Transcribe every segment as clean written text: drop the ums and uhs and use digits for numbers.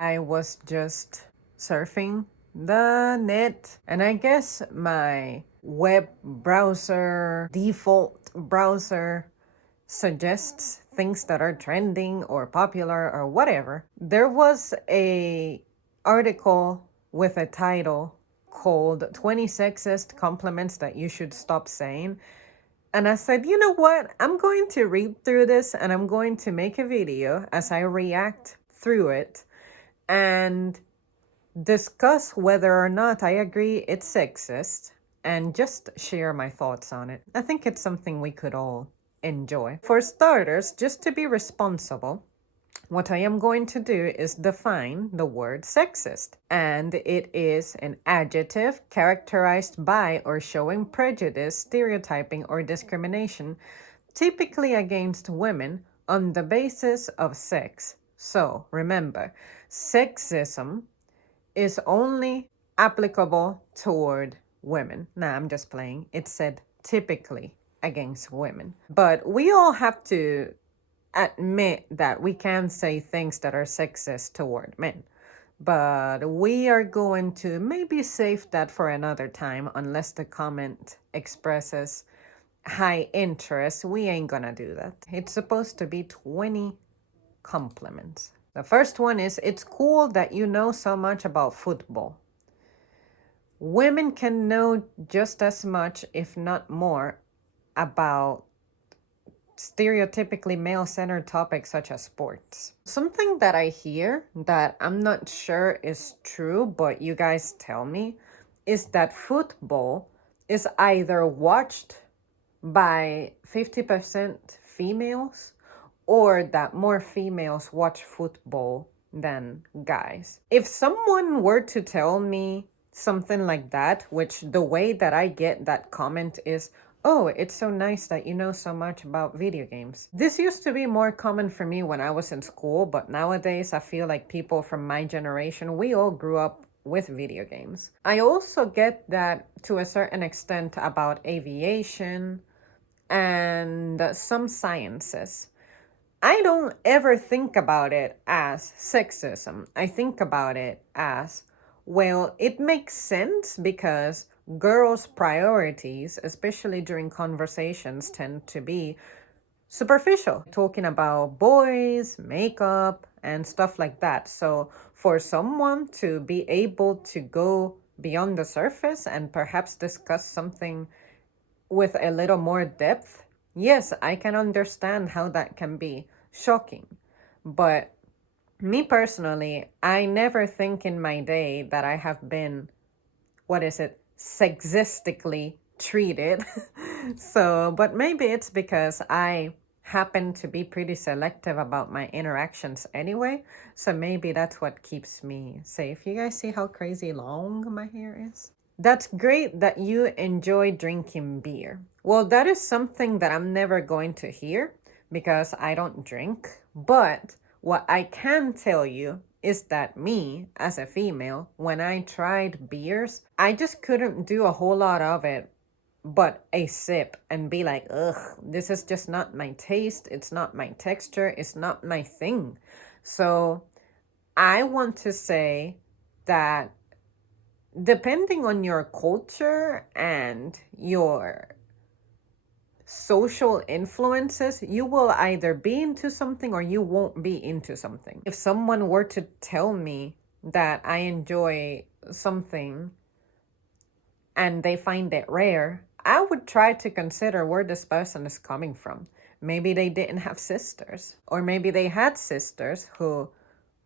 I was just surfing the net, and I guess my web browser, default browser, suggests things that are trending or popular or whatever. There was a article with a title called 20 Sexist Compliments That You Should Stop Saying. And I said, you know what? I'm going to read through this and I'm going to make a video as I react through it and discuss whether or not I agree it's sexist and just share my thoughts on it. I think it's something we could all enjoy. For starters, just to be responsible, what I am going to do is define the word sexist, and it is an adjective characterized by or showing prejudice, stereotyping, or discrimination, typically against women on the basis of sex. So remember, sexism is only applicable toward women. Nah, I'm just playing. It said typically against women. But we all have to admit that we can say things that are sexist toward men. But we are going to maybe save that for another time unless the comment expresses high interest. We ain't gonna do that. It's supposed to be 20 compliments. The first one is, it's cool that you know so much about football. Women can know just as much, if not more, about stereotypically male-centered topics such as sports. Something that I hear that I'm not sure is true, but you guys tell me, is that football is either watched by 50% females or that more females watch football than guys. If someone were to tell me something like that, which the way that I get that comment is, oh, it's so nice that you know so much about video games. This used to be more common for me when I was in school, but nowadays I feel like people from my generation, we all grew up with video games. I also get that to a certain extent about aviation and some sciences. I don't ever think about it as sexism. I think about it as, well, it makes sense because girls' priorities, especially during conversations, tend to be superficial, talking about boys, makeup, and stuff like that. So for someone to be able to go beyond the surface and perhaps discuss something with a little more depth, yes, I can understand how that can be shocking. But me personally, I never think in my day that I have been, sexistically treated. So, but maybe it's because I happen to be pretty selective about my interactions anyway. So maybe that's what keeps me safe. You guys see how crazy long my hair is? That's great that you enjoy drinking beer. Well, that is something that I'm never going to hear because I don't drink. But what I can tell you is that me, as a female, when I tried beers, I just couldn't do a whole lot of it but a sip and be like, ugh, this is just not my taste. It's not my texture. It's not my thing. So I want to say that depending on your culture and your social influences, you will either be into something or you won't be into something. If someone were to tell me that I enjoy something and they find it rare, I would try to consider where this person is coming from. Maybe they didn't have sisters, or maybe they had sisters who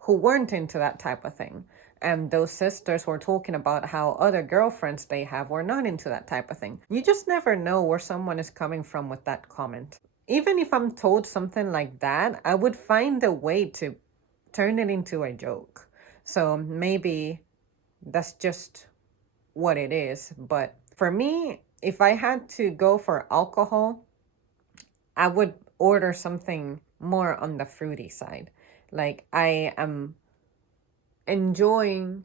weren't into that type of thing. And those sisters were talking about how other girlfriends they have were not into that type of thing. You just never know where someone is coming from with that comment. Even if I'm told something like that, I would find a way to turn it into a joke. So maybe that's just what it is. But for me, if I had to go for alcohol, I would order something more on the fruity side. Like, I am enjoying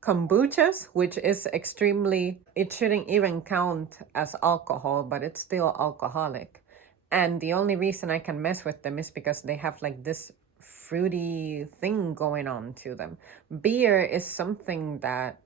kombuchas, which is extremely, it shouldn't even count as alcohol, but it's still alcoholic. And the only reason I can mess with them is because they have like this fruity thing going on to them. Beer is something that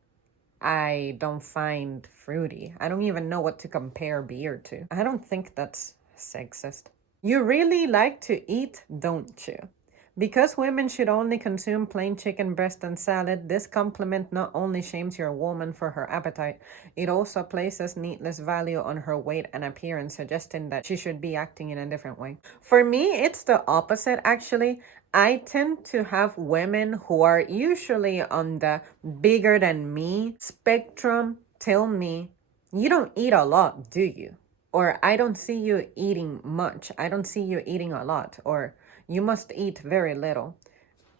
I don't find fruity. I don't even know what to compare beer to. I don't think that's sexist. You really like to eat, don't you? Because women should only consume plain chicken breast and salad, this compliment not only shames your woman for her appetite, it also places needless value on her weight and appearance, suggesting that she should be acting in a different way. For me, it's the opposite actually. I tend to have women who are usually on the bigger than me spectrum tell me, you don't eat a lot, do you? Or I don't see you eating much. I don't see you eating a lot. Or you must eat very little.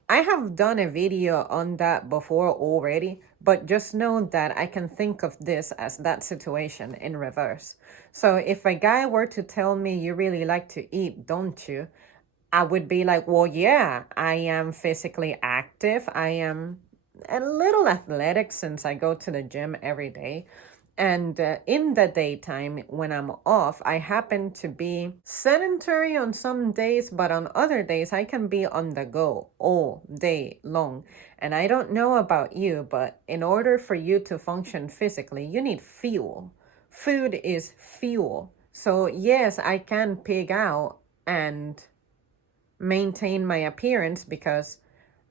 I have done a video on that before already, but just know that I can think of this as that situation in reverse. So if a guy were to tell me you really like to eat, don't you? I would be like, well, yeah, I am physically active. I am a little athletic since I go to the gym every day. And in the daytime, when I'm off, I happen to be sedentary on some days, but on other days, I can be on the go all day long. And I don't know about you, but in order for you to function physically, you need fuel. Food is fuel. So, yes, I can pig out and maintain my appearance because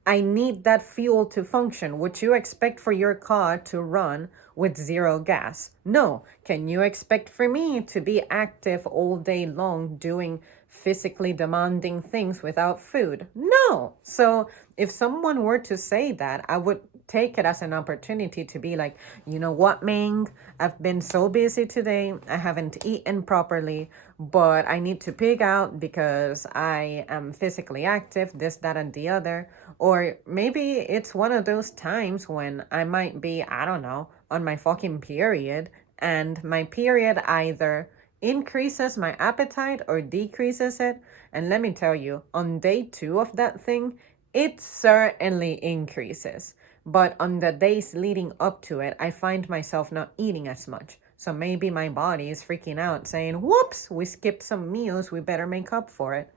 I need that fuel to function. Would you expect for your car to run with zero gas? No. Can you expect for me to be active all day long doing physically demanding things without food? No. So if someone were to say that, I would take it as an opportunity to be like, you know what, Ming? I've been so busy today. I haven't eaten properly, but I need to pig out because I am physically active, this, that, and the other. Or maybe it's one of those times when I might be, I don't know, on my fucking period, and my period either increases my appetite or decreases it. And let me tell you, on day 2 of that thing, it certainly increases. But on the days leading up to it, I find myself not eating as much. So maybe my body is freaking out saying, whoops, we skipped some meals, we better make up for it.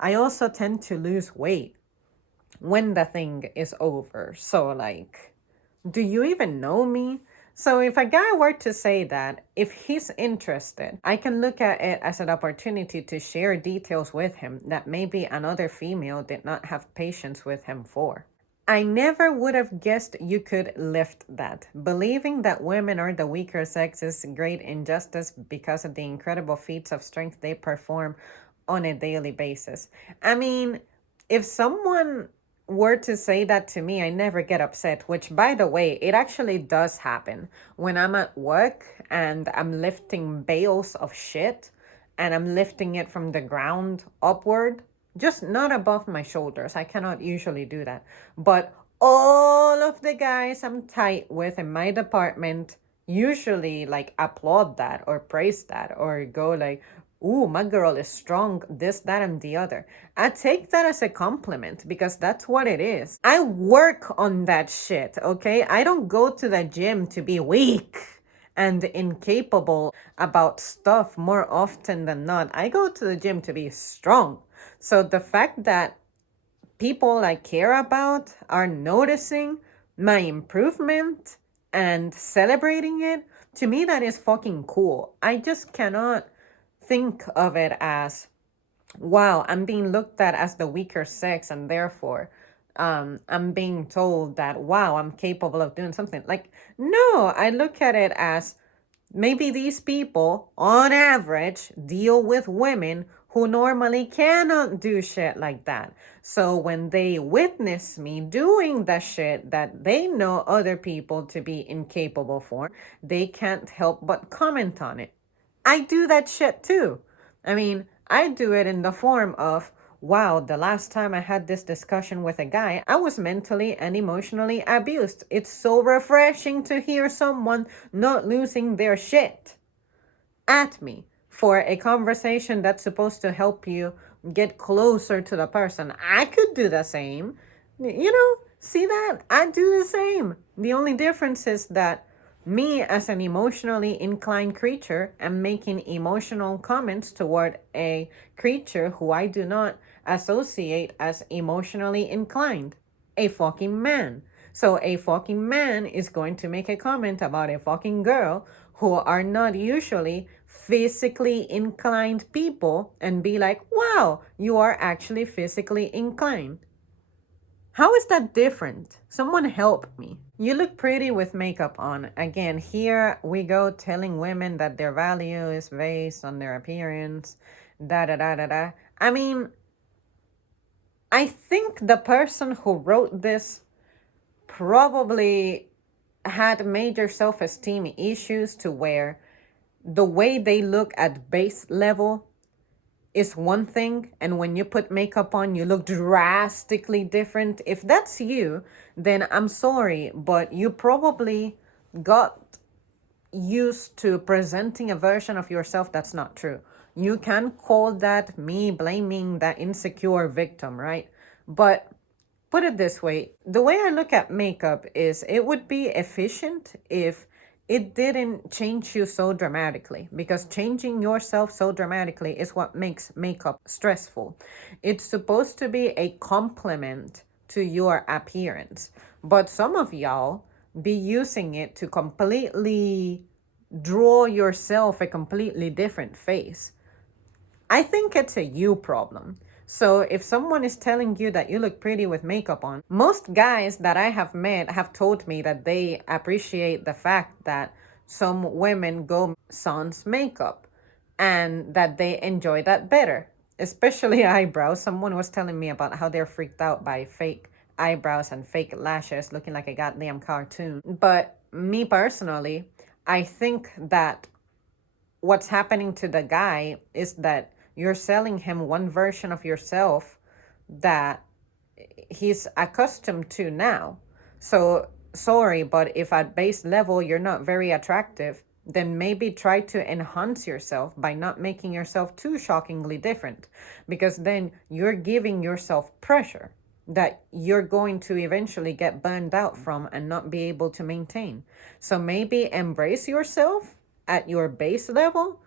I also tend to lose weight when the thing is over. So, like, do you even know me? So, if a guy were to say that, if he's interested, I can look at it as an opportunity to share details with him that maybe another female did not have patience with him for. I never would have guessed you could lift that. Believing that women are the weaker sex is great injustice because of the incredible feats of strength they perform on a daily basis. I mean, if someone were to say that to me, I never get upset, which by the way, it actually does happen when I'm at work and I'm lifting bales of shit and I'm lifting it from the ground upward, just not above my shoulders. I cannot usually do that. But all of the guys I'm tight with in my department usually like applaud that or praise that or go like, ooh, my girl is strong, this, that, and the other. I take that as a compliment because that's what it is. I work on that shit, okay? I don't go to the gym to be weak and incapable about stuff more often than not. I go to the gym to be strong. So the fact that people I care about are noticing my improvement and celebrating it, to me, that is fucking cool. I just cannot think of it as, wow, I'm being looked at as the weaker sex and therefore I'm being told that, wow, I'm capable of doing something. Like, no, I look at it as maybe these people, on average, deal with women who normally cannot do shit like that. So when they witness me doing the shit that they know other people to be incapable for, they can't help but comment on it. I do that shit too. I mean, I do it in the form of, wow, the last time I had this discussion with a guy, I was mentally and emotionally abused. It's so refreshing to hear someone not losing their shit at me for a conversation that's supposed to help you get closer to the person. I could do the same. You know, see that? I do the same. The only difference is that Me, as an emotionally inclined creature, am making emotional comments toward a creature who I do not associate as emotionally inclined, a fucking man. So a fucking man is going to make a comment about a fucking girl who are not usually physically inclined people and be like, wow, you are actually physically inclined. How is that different? Someone help me. You look pretty with makeup on. Again, here we go telling women that their value is based on their appearance. Da da da da da. I mean, I think the person who wrote this probably had major self esteem issues to where the way they look at base level is one thing, and when you put makeup on you look drastically different. If that's you, then I'm sorry, but you probably got used to presenting a version of yourself that's not true. You can call that me blaming that insecure victim, right? But put it this way, the way I look at makeup is it would be efficient if it didn't change you so dramatically, because changing yourself so dramatically is what makes makeup stressful. It's supposed to be a complement to your appearance, but some of y'all be using it to completely draw yourself a completely different face. I think it's a you problem. So if someone is telling you that you look pretty with makeup on, most guys that I have met have told me that they appreciate the fact that some women go sans makeup and that they enjoy that better, especially eyebrows. Someone was telling me about how they're freaked out by fake eyebrows and fake lashes looking like a goddamn cartoon. But me personally, I think that what's happening to the guy is that you're selling him one version of yourself that he's accustomed to now. So, sorry, but if at base level you're not very attractive, then maybe try to enhance yourself by not making yourself too shockingly different, because then you're giving yourself pressure that you're going to eventually get burned out from and not be able to maintain. So maybe embrace yourself at your base level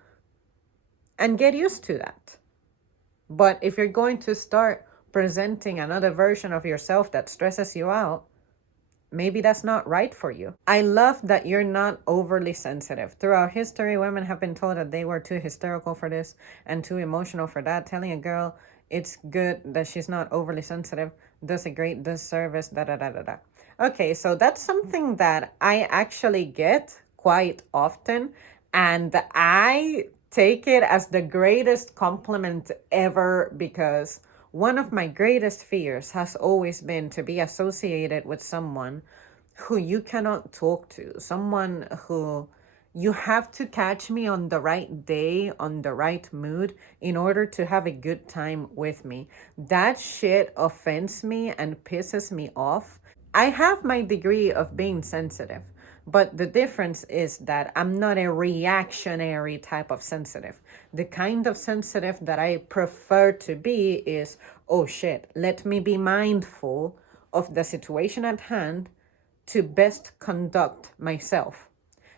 and get used to that. But if you're going to start presenting another version of yourself that stresses you out, maybe that's not right for you. I love that you're not overly sensitive. Throughout history, women have been told that they were too hysterical for this and too emotional for that. Telling a girl it's good that she's not overly sensitive does a great disservice, da da da da da. Okay, so that's something that I actually get quite often, and I take it as the greatest compliment ever, because one of my greatest fears has always been to be associated with someone who you cannot talk to, someone who you have to catch me on the right day, on the right mood, in order to have a good time with me. That shit offends me and pisses me off. I have my degree of being sensitive, but the difference is that I'm not a reactionary type of sensitive. The kind of sensitive that I prefer to be is, oh shit, let me be mindful of the situation at hand to best conduct myself.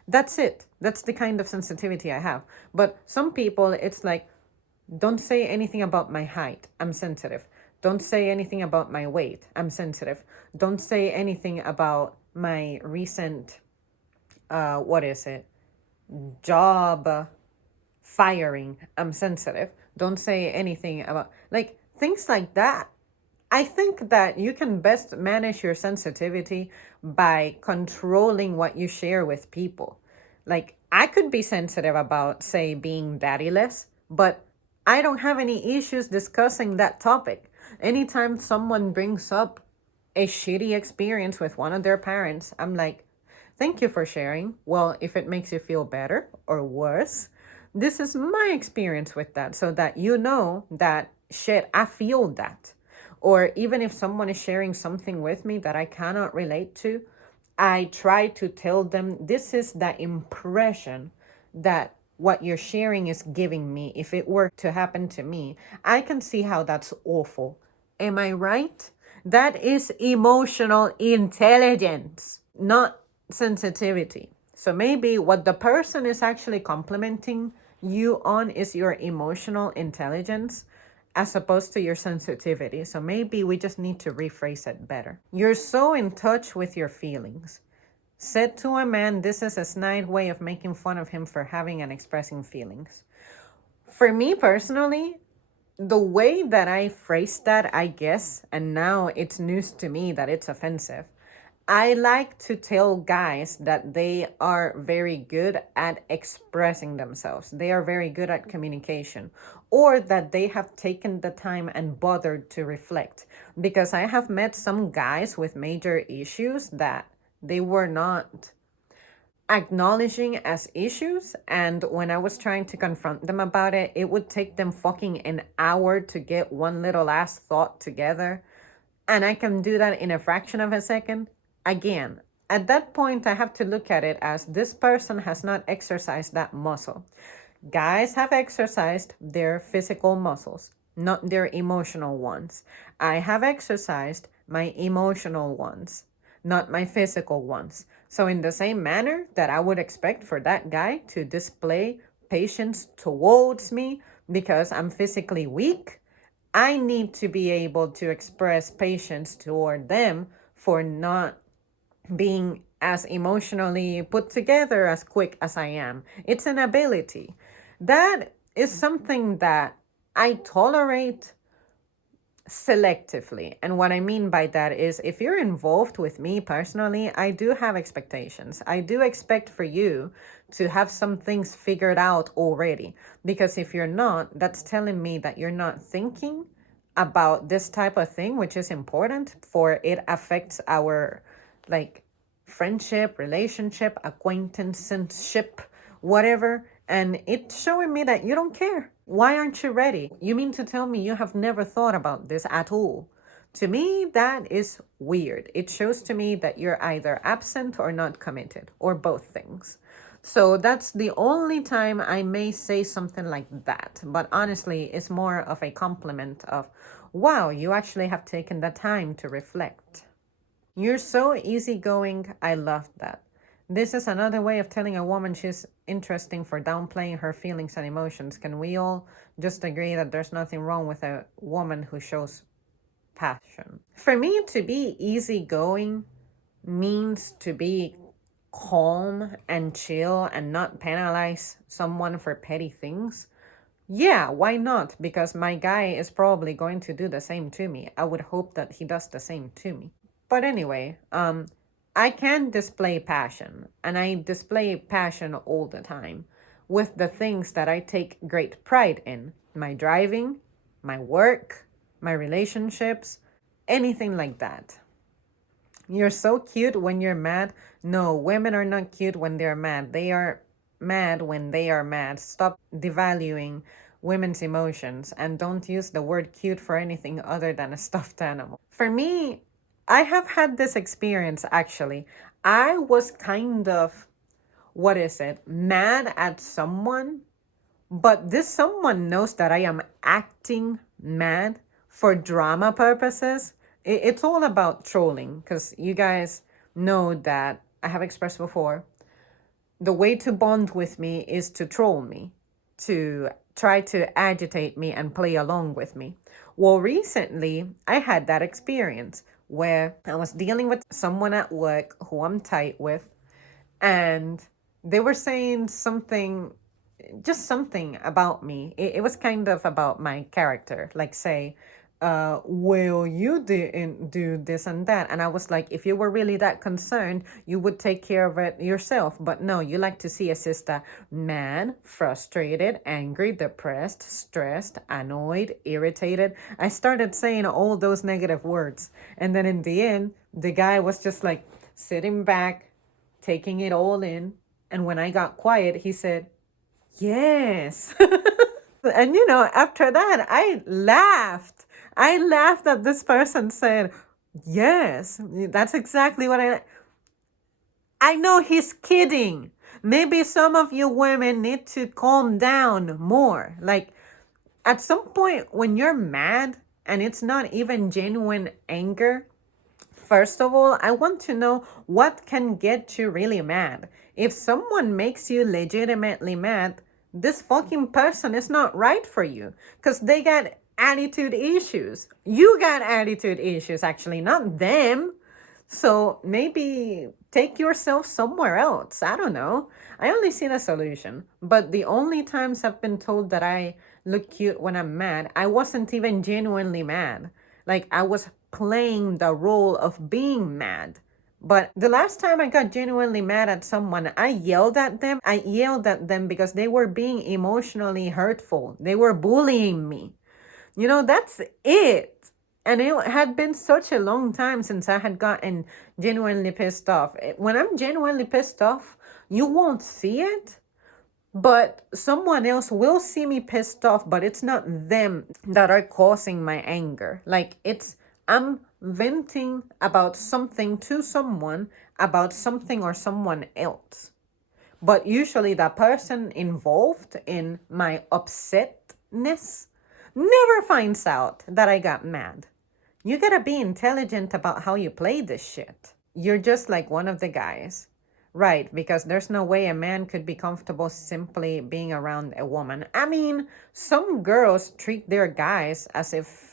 That's it. That's the kind of sensitivity I have. But some people, it's like, don't say anything about my height. I'm sensitive. Don't say anything about my weight. I'm sensitive. Don't say anything about my recent, what is it? Job firing. I'm sensitive. Don't say anything about, like, things like that. I think that you can best manage your sensitivity by controlling what you share with people. Like, I could be sensitive about, say, being daddyless, but I don't have any issues discussing that topic. Anytime someone brings up a shitty experience with one of their parents, I'm like, thank you for sharing. Well, if it makes you feel better or worse, this is my experience with that, so that you know that shit, I feel that. Or even if someone is sharing something with me that I cannot relate to, I try to tell them this is the impression that what you're sharing is giving me. If it were to happen to me, I can see how that's awful. Am I right? That is emotional intelligence, not sensitivity. So maybe what the person is actually complimenting you on is your emotional intelligence as opposed to your sensitivity. So maybe we just need to rephrase it better. You're so in touch with your feelings. Said to a man, this is a snide way of making fun of him for having and expressing feelings. For me personally, the way that I phrased that, I guess, and now it's news to me that it's offensive. I like to tell guys that they are very good at expressing themselves. They are very good at communication, or that they have taken the time and bothered to reflect. Because I have met some guys with major issues that they were not acknowledging as issues, and when I was trying to confront them about it, it would take them fucking an hour to get one little ass thought together, and I can do that in a fraction of a second. Again, at that point I have to look at it as this person has not exercised that muscle. Guys have exercised their physical muscles, not their emotional ones. I have exercised my emotional ones, not my physical ones. So, in the same manner that I would expect for that guy to display patience towards me because I'm physically weak, I need to be able to express patience toward them for not being as emotionally put together as quick as I am. It's an ability. That is something that I tolerate selectively. And what I mean by that is if you're involved with me personally, I do have expectations. I do expect for you to have some things figured out already. Because if you're not, that's telling me that you're not thinking about this type of thing, which is important for it affects our like friendship, relationship, acquaintanceship, whatever. And it's showing me that you don't care. Why aren't you ready? You mean to tell me you have never thought about this at all? To me, that is weird. It shows to me that you're either absent or not committed, or both things. So that's the only time I may say something like that. But honestly, it's more of a compliment of, wow, you actually have taken the time to reflect. You're so easygoing. I love that. This is another way of telling a woman she's interesting for downplaying her feelings and emotions. Can we all just agree that there's nothing wrong with a woman who shows passion? For me, to be easygoing means to be calm and chill and not penalize someone for petty things. Yeah, why not? Because my guy is probably going to do the same to me. I would hope that he does the same to me. But anyway, I can display passion, and I display passion all the time with the things that I take great pride in: my driving, my work, my relationships, anything like that. You're so cute when you're mad. No, women are not cute when they're mad. They are mad when they are mad. Stop devaluing women's emotions and don't use the word cute for anything other than a stuffed animal. For me, I have had this experience actually. I was kind of, what is it, mad at someone, but this someone knows that I am acting mad for drama purposes. It's all about trolling because you guys know that I have expressed before. The way to bond with me is to troll me, to try to agitate me and play along with me. Well, recently I had that experience where I was dealing with someone at work who I'm tight with, and they were saying something, just something about me. It was kind of about my character, like say, well, you didn't do this and that. And I was like, if you were really that concerned, you would take care of it yourself. But no, you like to see a sister mad, frustrated, angry, depressed, stressed, annoyed, irritated. I started saying all those negative words. And then in the end, the guy was just like sitting back, taking it all in. And when I got quiet, he said, yes. And after that, I laughed. I laughed that this person said, yes. That's exactly what I know he's kidding. Maybe some of you women need to calm down more. Like, at some point when you're mad and it's not even genuine anger, First of all, I want to know what can get you really mad. If someone makes you legitimately mad, this fucking person is not right for you because they got attitude issues. You got attitude issues, actually, not them. So maybe take yourself somewhere else. I don't know. I only see the solution. But the only times I've been told that I look cute when I'm mad, I wasn't even genuinely mad. Like I was playing the role of being mad. But the last time I got genuinely mad at someone, I yelled at them. I yelled at them because they were being emotionally hurtful. They were bullying me. That's it. And it had been such a long time since I had gotten genuinely pissed off. When I'm genuinely pissed off, you won't see it, but someone else will see me pissed off, but it's not them that are causing my anger. Like I'm venting about something to someone, about something or someone else. But usually the person involved in my upsetness never finds out that I got mad. You gotta be intelligent about how you play this shit. You're just like one of the guys. Right, because there's no way a man could be comfortable simply being around a woman. I mean, some girls treat their guys as if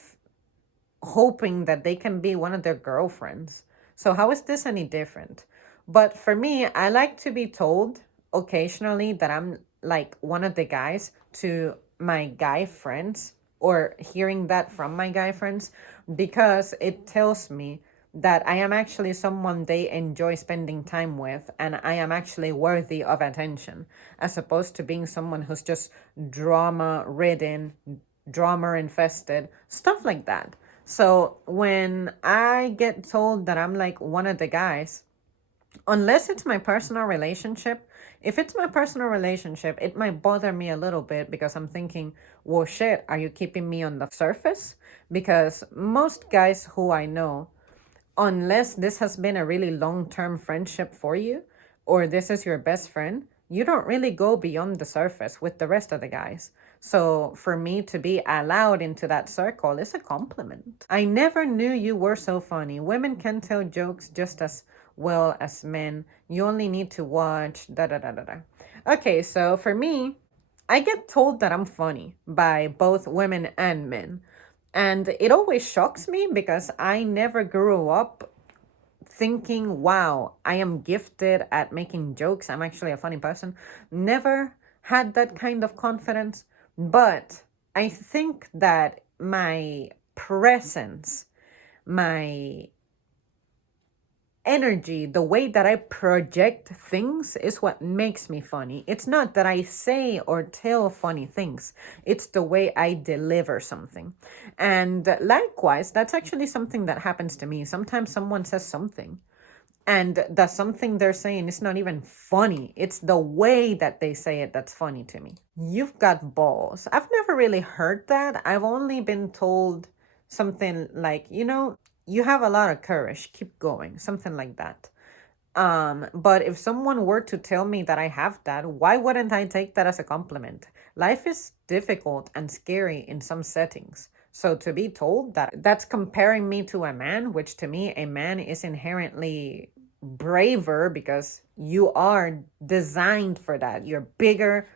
hoping that they can be one of their girlfriends. So how is this any different? But for me, I like to be told occasionally that I'm like one of the guys to my guy friends, or hearing that from my guy friends, because it tells me that I am actually someone they enjoy spending time with, and I am actually worthy of attention, as opposed to being someone who's just drama ridden, drama infested, stuff like that. So when I get told that I'm like one of the guys, unless it's my personal relationship, if it's my personal relationship, it might bother me a little bit because I'm thinking, well, shit, are you keeping me on the surface? Because most guys who I know, unless this has been a really long-term friendship for you, or this is your best friend, you don't really go beyond the surface with the rest of the guys. So for me to be allowed into that circle is a compliment. I never knew you were so funny. Women can tell jokes just as well as men. You only need to watch da da da da da. Okay, so for me, I get told that I'm funny by both women and men. And it always shocks me because I never grew up thinking, wow, I am gifted at making jokes. I'm actually a funny person. Never had that kind of confidence. But I think that my presence, my energy, the way that I project things is what makes me funny. It's not that I say or tell funny things, it's the way I deliver something. And likewise, that's actually something that happens to me. Sometimes someone says something, and the something they're saying is not even funny. It's the way that they say it that's funny to me. You've got balls. I've never really heard that. I've only been told something like, you have a lot of courage, keep going, something like that. But if someone were to tell me that I have that, why wouldn't I take that as a compliment? Life is difficult and scary in some settings. So to be told that that's comparing me to a man, which to me, a man is inherently braver because you are designed for that. You're bigger,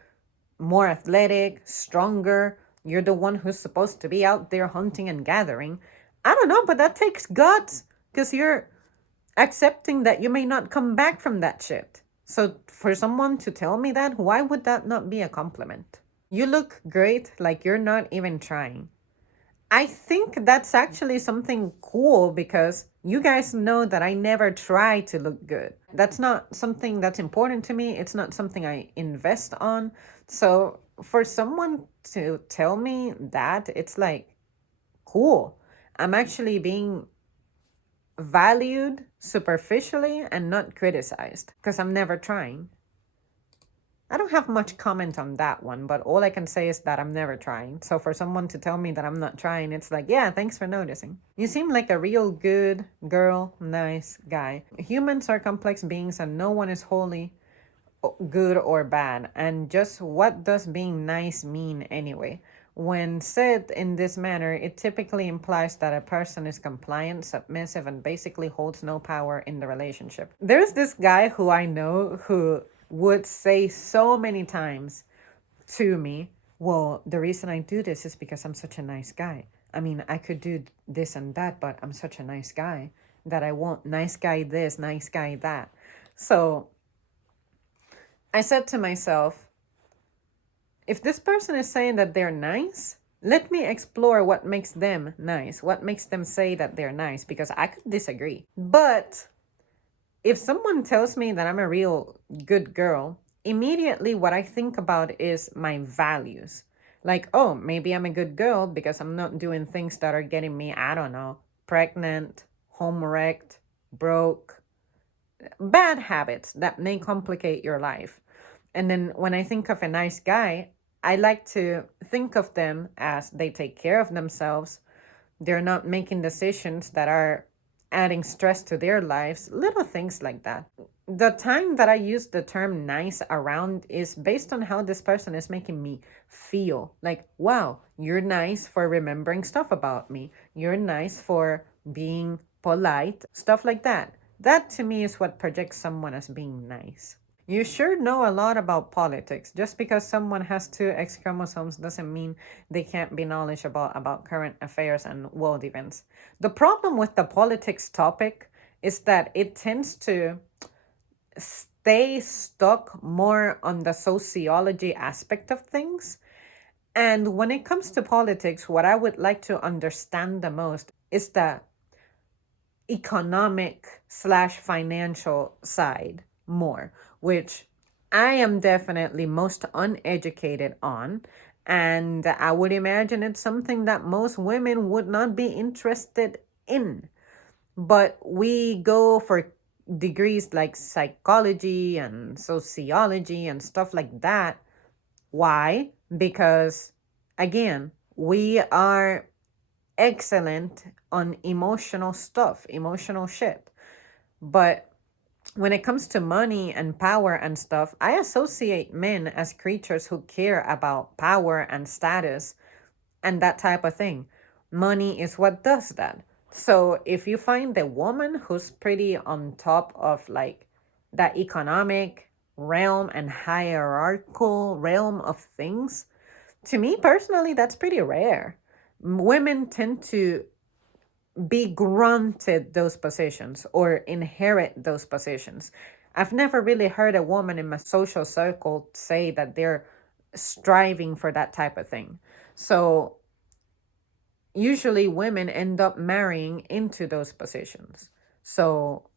more athletic, stronger. You're the one who's supposed to be out there hunting and gathering. I don't know, but that takes guts because you're accepting that you may not come back from that shit. So for someone to tell me that, why would that not be a compliment? You look great, like you're not even trying. I think that's actually something cool because you guys know that I never try to look good. That's not something that's important to me. It's not something I invest on. So for someone to tell me that, it's like, cool. I'm actually being valued superficially and not criticized because I'm never trying. I don't have much comment on that one, but all I can say is that I'm never trying. So for someone to tell me that I'm not trying, it's like, yeah, thanks for noticing. You seem like a real good girl, nice guy. Humans are complex beings and no one is wholly good or bad. And just what does being nice mean anyway? When said in this manner, it typically implies that a person is compliant, submissive, and basically holds no power in the relationship. There's this guy who I know who would say so many times to me, well, the reason I do this is because I'm such a nice guy. I mean, I could do this and that, but I'm such a nice guy that I want nice guy this, nice guy that. So I said to myself, if this person is saying that they're nice, let me explore what makes them nice, what makes them say that they're nice, because I could disagree. But if someone tells me that I'm a real good girl, immediately what I think about is my values. Like, oh, maybe I'm a good girl because I'm not doing things that are getting me, I don't know, pregnant, home wrecked, broke, bad habits that may complicate your life. And then when I think of a nice guy, I like to think of them as they take care of themselves. They're not making decisions that are adding stress to their lives, little things like that. The time that I use the term nice around is based on how this person is making me feel. Like, wow, you're nice for remembering stuff about me. You're nice for being polite, stuff like that. That to me is what projects someone as being nice. You sure know a lot about politics. Just because someone has two X chromosomes doesn't mean they can't be knowledgeable about current affairs and world events. The problem with the politics topic is that it tends to stay stuck more on the sociology aspect of things. And when it comes to politics, what I would like to understand the most is the economic/financial side more, which I am definitely most uneducated on. And I would imagine it's something that most women would not be interested in. But we go for degrees like psychology and sociology and stuff like that. Why? Because, again, we are excellent on emotional stuff, emotional shit. But when it comes to money and power and stuff, I associate men as creatures who care about power and status and that type of thing. Money is what does that. So if you find a woman who's pretty on top of like that economic realm and hierarchical realm of things, to me personally, that's pretty rare. Women tend to be granted those positions or inherit those positions. I've never really heard a woman in my social circle say that they're striving for that type of thing. So usually women end up marrying into those positions. So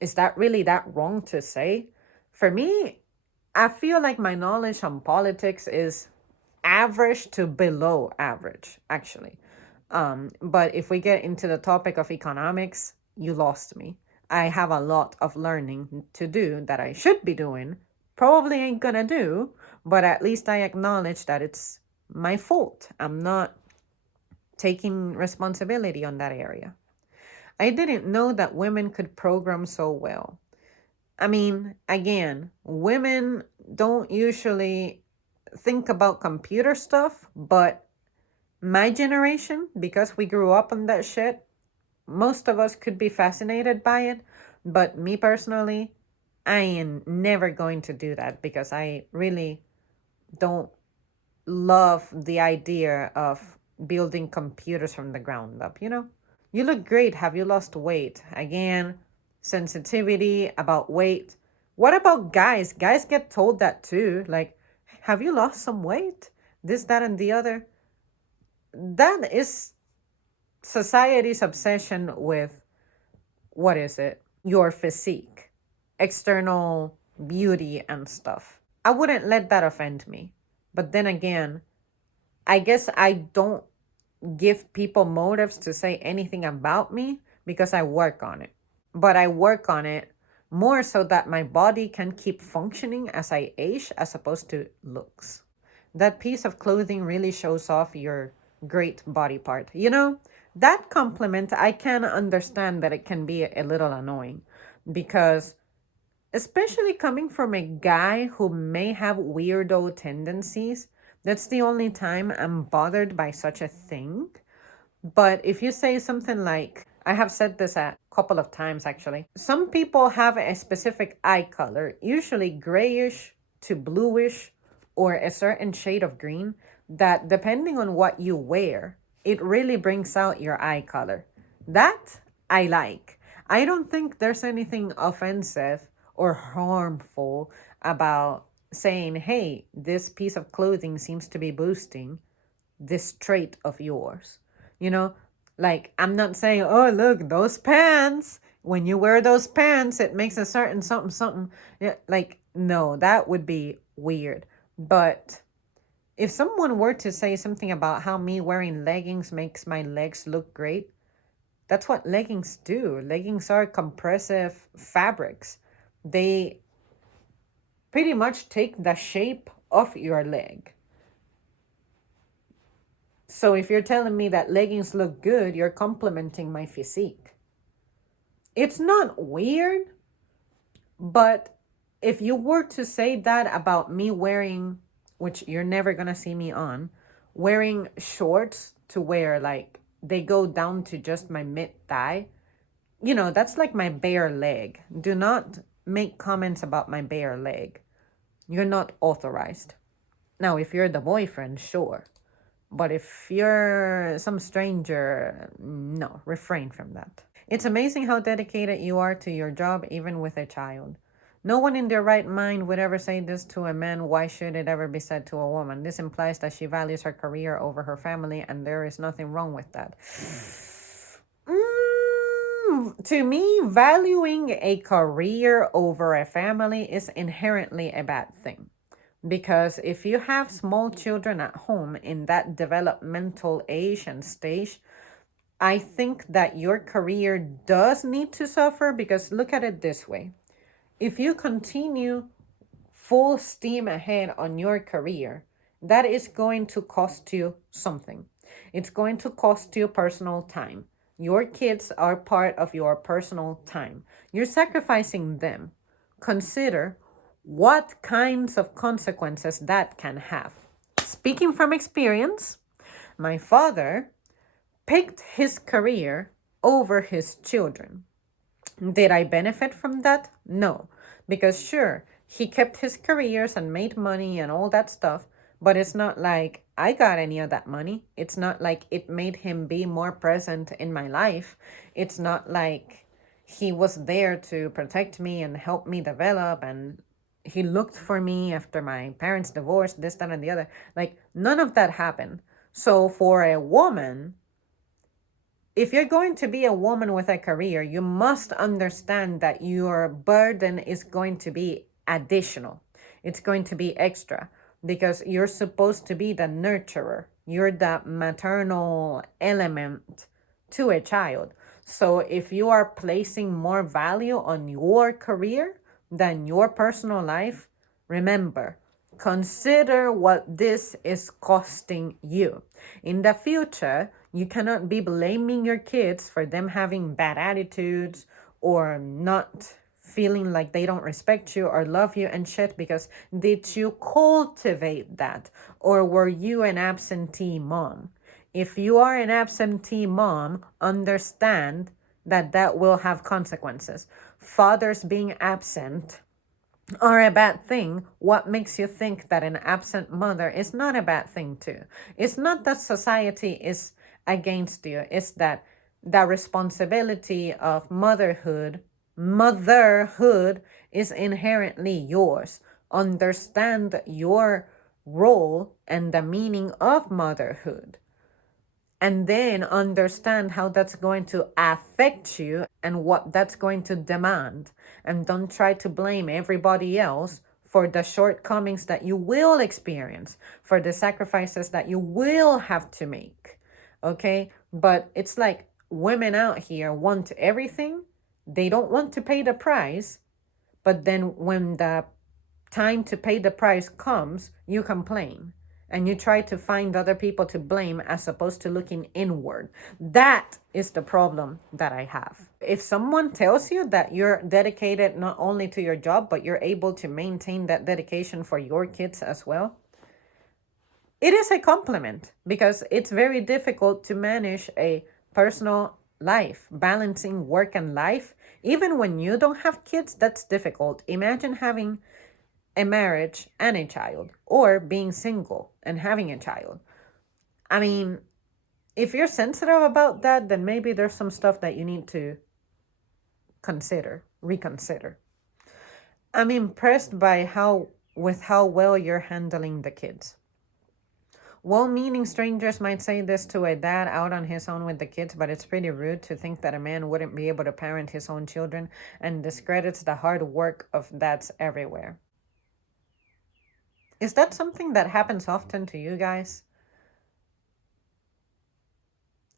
is that really that wrong to say? For me, I feel like my knowledge on politics is average to below average, actually. But if we get into the topic of economics, you lost me. I have a lot of learning to do that I should be doing. Probably ain't gonna do, but at least I acknowledge that it's my fault. I'm not taking responsibility on that area. I didn't know that women could program so well. I mean, again, women don't usually think about computer stuff, but my generation, because we grew up on that shit, most of us could be fascinated by it. But me personally, I am never going to do that because I really don't love the idea of building computers from the ground up, you know? You look great. Have you lost weight? Again, sensitivity about weight. What about guys? Guys get told that too. Like, have you lost some weight? This, that, and the other. That is society's obsession with what is it? Your physique, external beauty, and stuff. I wouldn't let that offend me. But then again, I guess I don't give people motives to say anything about me because I work on it. But I work on it more so that my body can keep functioning as I age as opposed to looks. That piece of clothing really shows off your great body part. You know, that compliment, I can understand that it can be a little annoying because, especially coming from a guy who may have weirdo tendencies, That's the only time I'm bothered by such a thing. But if you say something like, I have said this a couple of times actually, some people have a specific eye color, usually grayish to bluish or a certain shade of green, that depending on what you wear, it really brings out your eye color. That I like. I don't think there's anything offensive or harmful about saying, hey, this piece of clothing seems to be boosting this trait of yours. You know, like I'm not saying, oh, look, those pants. When you wear those pants, it makes a certain something, something. Yeah, like, no, that would be weird. But if someone were to say something about how me wearing leggings makes my legs look great, that's what leggings do. Leggings are compressive fabrics. They pretty much take the shape of your leg. So if you're telling me that leggings look good, you're complimenting my physique. It's not weird, but if you were to say that about me wearing, which you're never gonna see me on, wearing shorts to wear like they go down to just my mid thigh, that's like my bare leg. Do not make comments about my bare leg. You're not authorized. Now, if you're the boyfriend, sure. But if you're some stranger, no, refrain from that. It's amazing how dedicated you are to your job, even with a child. No one in their right mind would ever say this to a man. Why should it ever be said to a woman? This implies that she values her career over her family, and there is nothing wrong with that. To me, valuing a career over a family is inherently a bad thing. Because if you have small children at home in that developmental age and stage, I think that your career does need to suffer, because look at it this way. If you continue full steam ahead on your career, that is going to cost you something. It's going to cost you personal time. Your kids are part of your personal time. You're sacrificing them. Consider what kinds of consequences that can have. Speaking from experience, my father picked his career over his children. Did I benefit from that? No, because sure, he kept his careers and made money and all that stuff, but it's not like I got any of that money. It's not like it made him be more present in my life. It's not like he was there to protect me and help me develop, and he looked for me after my parents divorced, this, that, and the other. Like, none of that happened. So for a woman, if you're going to be a woman with a career, you must understand that your burden is going to be additional. It's going to be extra, because you're supposed to be the nurturer. You're the maternal element to a child. So if you are placing more value on your career than your personal life, remember, consider what this is costing you. In the future, you cannot be blaming your kids for them having bad attitudes or not feeling like they don't respect you or love you and shit, because did you cultivate that, or were you an absentee mom? If you are an absentee mom, understand that that will have consequences. Fathers being absent are a bad thing. What makes you think that an absent mother is not a bad thing too? It's not that society is against you. It's that the responsibility of motherhood is inherently yours. Understand your role and the meaning of motherhood, and then understand how that's going to affect you and what that's going to demand. And don't try to blame everybody else for the shortcomings that you will experience, for the sacrifices that you will have to make. Okay? But it's like women out here want everything. They don't want to pay the price. But then when the time to pay the price comes, you complain and you try to find other people to blame as opposed to looking inward. That is the problem that I have. If someone tells you that you're dedicated not only to your job, but you're able to maintain that dedication for your kids as well, it is a compliment because it's very difficult to manage a personal life, balancing work and life. Even when you don't have kids, that's difficult. Imagine having a marriage and a child, or being single and having a child. I mean, if you're sensitive about that, then maybe there's some stuff that you need to reconsider. I'm impressed by how well you're handling the kids. Well-meaning strangers might say this to a dad out on his own with the kids, but it's pretty rude to think that a man wouldn't be able to parent his own children, and discredits the hard work of dads everywhere. Is that something that happens often to you guys?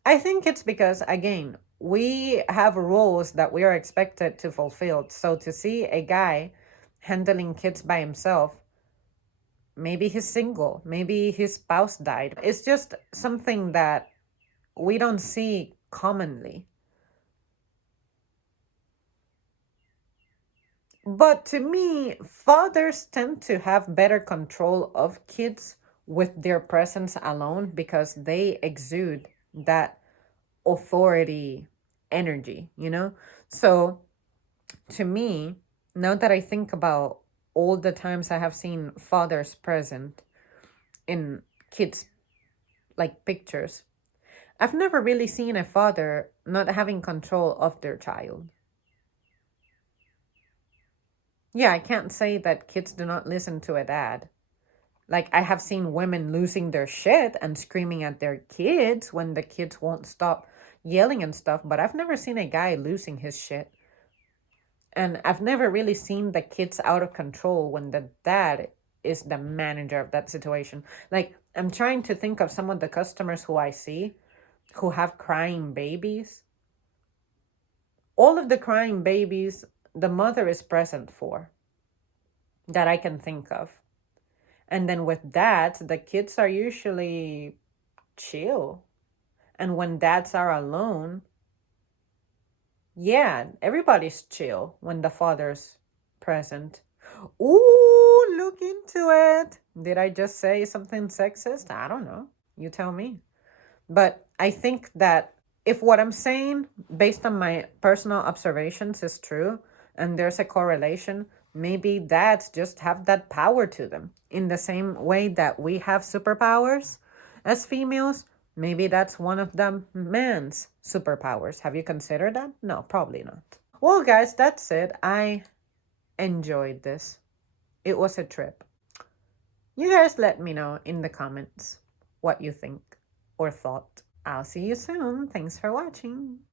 I think it's because, again, we have roles that we are expected to fulfill. So to see a guy handling kids by himself, maybe he's single, maybe his spouse died. It's just something that we don't see commonly. But to me, fathers tend to have better control of kids with their presence alone because they exude that authority energy, you know? So to me, now that I think about all the times I have seen fathers present in kids' like pictures, I've never really seen a father not having control of their child. Yeah, I can't say that kids do not listen to a dad. Like, I have seen women losing their shit and screaming at their kids when the kids won't stop yelling and stuff, but I've never seen a guy losing his shit. And I've never really seen the kids out of control when the dad is the manager of that situation. Like, I'm trying to think of some of the customers who I see who have crying babies. All of the crying babies, the mother is present for, that I can think of. And then with dads, the kids are usually chill. And when dads are alone, yeah, everybody's chill when the father's present. Ooh, look into it. Did I just say something sexist? I don't know. You tell me. But I think that if what I'm saying, based on my personal observations, is true, and there's a correlation, maybe dads just have that power to them. In the same way that we have superpowers as females, maybe that's one of the man's superpowers. Have you considered that? No, probably not. Well, guys, that's it. I enjoyed this. It was a trip. You guys let me know in the comments what you think or thought. I'll see you soon. Thanks for watching.